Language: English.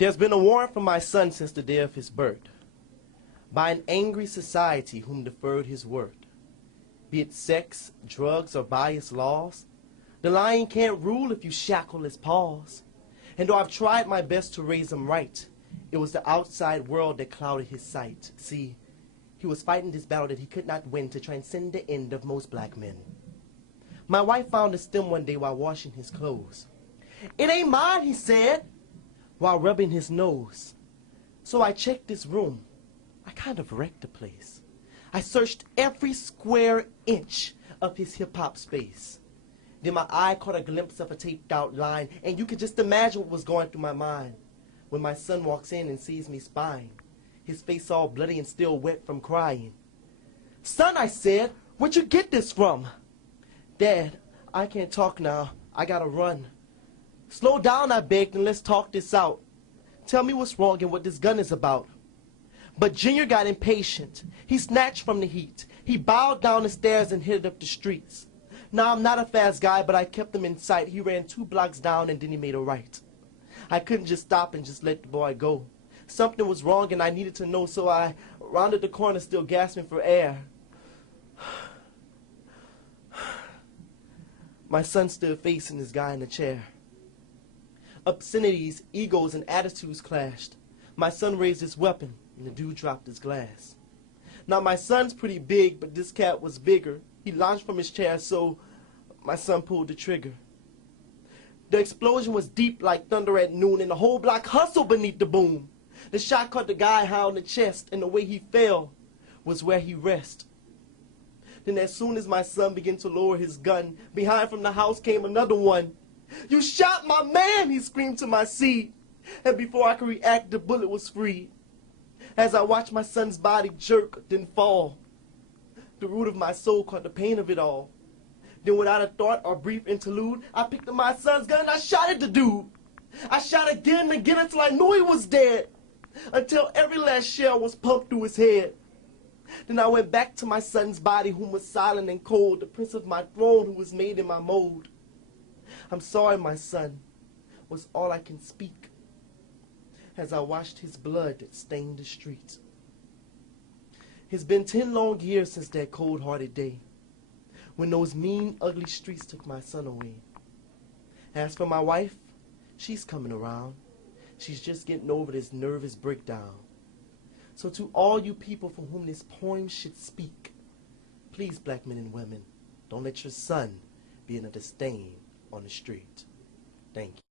There's been a warrant for my son since the day of his birth, by an angry society whom deferred his word. Be it sex, drugs, or biased laws, the lion can't rule if you shackle his paws. And though I've tried my best to raise him right, it was the outside world that clouded his sight. See, he was fighting this battle that he could not win to transcend the end of most black men. My wife found a stem one day while washing his clothes. "It ain't mine," he said, while rubbing his nose. So I checked this room. I kind of wrecked the place. I searched every square inch of his hip-hop space. Then my eye caught a glimpse of a taped-out line, and you could just imagine what was going through my mind when my son walks in and sees me spying, his face all bloody and still wet from crying. "Son," I said, "where'd you get this from?" "Dad, I can't talk now. I gotta run." "Slow down," I begged, "and let's talk this out. Tell me what's wrong and what this gun is about." But Junior got impatient. He snatched from the heat. He bowed down the stairs and headed up the streets. Now, I'm not a fast guy, but I kept him in sight. He ran 2 blocks down and then he made a right. I couldn't just stop and just let the boy go. Something was wrong and I needed to know, so I rounded the corner still gasping for air. My son stood facing this guy in the chair. Obscenities, egos, and attitudes clashed. My son raised his weapon, and the dude dropped his glass. Now, my son's pretty big, but this cat was bigger. He launched from his chair, so my son pulled the trigger. The explosion was deep like thunder at noon, and the whole block hustled beneath the boom. The shot caught the guy high on the chest, and the way he fell was where he rested. Then as soon as my son began to lower his gun, behind from the house came another one. "You shot my man!" he screamed to my seat. And before I could react, the bullet was free. As I watched my son's body jerk, then fall, the root of my soul caught the pain of it all. Then without a thought or brief interlude, I picked up my son's gun and I shot at the dude. I shot again and again until I knew he was dead, until every last shell was pumped through his head. Then I went back to my son's body, whom was silent and cold, the prince of my throne who was made in my mold. "I'm sorry, my son," was all I can speak, as I watched his blood that stained the streets. It's been 10 long years since that cold-hearted day, when those mean, ugly streets took my son away. As for my wife, she's coming around. She's just getting over this nervous breakdown. So to all you people for whom this poem should speak, please, black men and women, don't let your son be another stain on the street. Thank you.